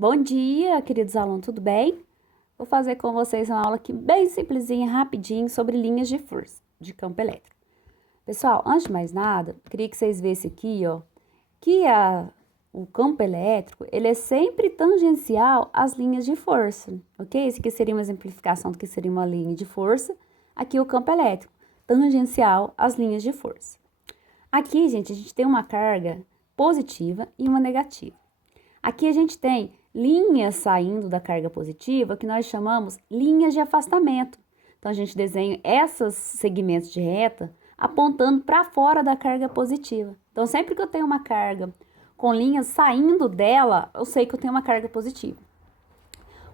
Bom dia, queridos alunos, tudo bem? Vou fazer com vocês uma aula aqui bem simplesinha, rapidinho, sobre linhas de força de campo elétrico. Pessoal, antes de mais nada, queria que vocês vissem aqui, ó, que o campo elétrico, ele é sempre tangencial às linhas de força, ok? Esse aqui seria uma exemplificação do que seria uma linha de força. Aqui o campo elétrico, tangencial às linhas de força. Aqui, gente, a gente tem uma carga positiva e uma negativa. Aqui a gente tem linhas saindo da carga positiva, que nós chamamos linhas de afastamento. Então, a gente desenha esses segmentos de reta apontando para fora da carga positiva. Então, sempre que eu tenho uma carga com linhas saindo dela, eu sei que eu tenho uma carga positiva.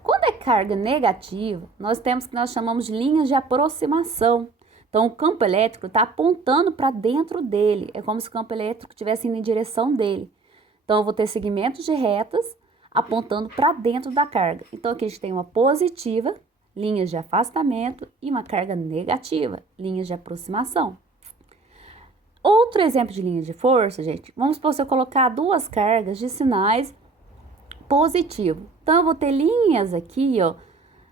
Quando é carga negativa, nós temos o que nós chamamos de linhas de aproximação. Então, o campo elétrico está apontando para dentro dele. É como se o campo elétrico estivesse indo em direção dele. Então, eu vou ter segmentos de retas apontando para dentro da carga. Então, aqui a gente tem uma positiva, linhas de afastamento, e uma carga negativa, linhas de aproximação. Outro exemplo de linha de força, gente, vamos supor se eu colocar duas cargas de sinais positivos. Então, eu vou ter linhas aqui, ó,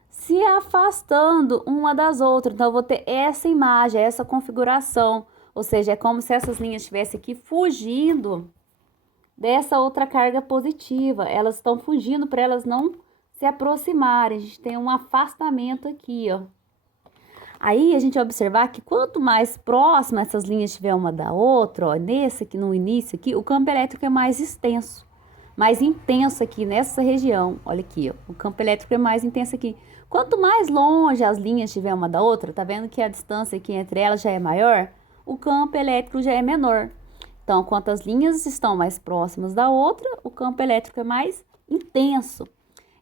se afastando uma das outras. Então, eu vou ter essa imagem, essa configuração. Ou seja, é como se essas linhas estivessem aqui fugindo dessa outra carga positiva. Elas estão fugindo para elas não se aproximarem. A gente tem um afastamento aqui, ó. Aí a gente vai observar que quanto mais próxima essas linhas estiver uma da outra, ó, nesse aqui no início aqui, o campo elétrico é mais extenso, mais intenso aqui nessa região. Olha aqui, ó, o campo elétrico é mais intenso aqui. Quanto mais longe as linhas estiver uma da outra, tá vendo que a distância aqui entre elas já é maior? O campo elétrico já é menor. Então, quanto as linhas estão mais próximas da outra, o campo elétrico é mais intenso.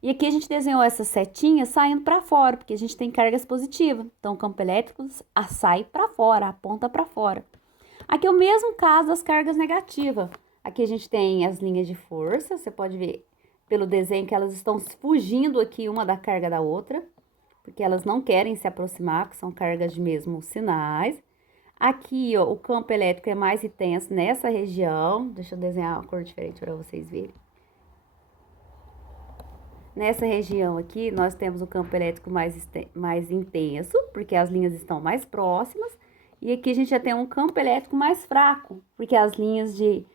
E aqui a gente desenhou essas setinhas saindo para fora, porque a gente tem cargas positivas. Então, o campo elétrico sai para fora, aponta para fora. Aqui é o mesmo caso das cargas negativas. Aqui a gente tem as linhas de força, você pode ver pelo desenho que elas estão fugindo aqui uma da carga da outra, porque elas não querem se aproximar, porque são cargas de mesmos sinais. Aqui, ó, o campo elétrico é mais intenso nessa região. Deixa eu desenhar uma cor diferente para vocês verem. Nessa região aqui, nós temos o campo elétrico mais intenso, porque as linhas estão mais próximas. E aqui a gente já tem um campo elétrico mais fraco, porque as linhas de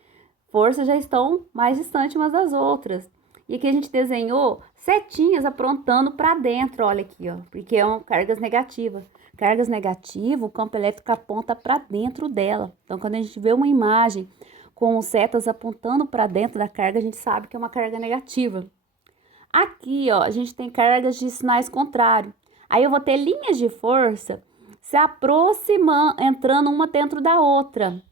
força já estão mais distantes umas das outras. E aqui a gente desenhou setinhas apontando para dentro, olha aqui, ó, porque são cargas negativas. Cargas negativas, o campo elétrico aponta para dentro dela. Então, quando a gente vê uma imagem com setas apontando para dentro da carga, a gente sabe que é uma carga negativa. Aqui, ó, a gente tem cargas de sinais contrários. Aí eu vou ter linhas de força se aproximando, entrando uma dentro da outra.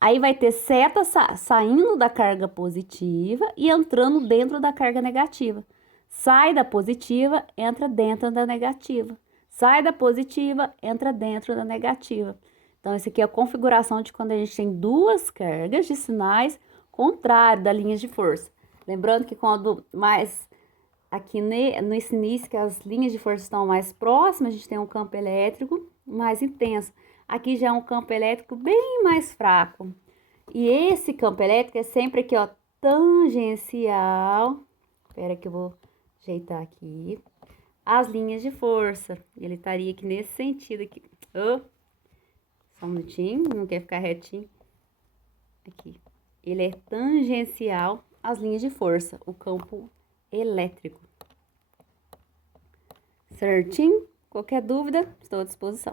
Aí vai ter seta saindo da carga positiva e entrando dentro da carga negativa. Sai da positiva, entra dentro da negativa. Sai da positiva, entra dentro da negativa. Então, essa aqui é a configuração de quando a gente tem duas cargas de sinais contrários da linha de força. Lembrando que quando mais aqui nesse início, que as linhas de força estão mais próximas, a gente tem um campo elétrico mais intenso. Aqui já é um campo elétrico bem mais fraco. E esse campo elétrico é sempre aqui, ó, tangencial. Espera que eu vou ajeitar aqui. As linhas de força. Ele estaria aqui nesse sentido aqui. Oh, só um minutinho, não quer ficar retinho. Aqui. Ele é tangencial às linhas de força, o campo elétrico. Certinho? Qualquer dúvida, estou à disposição.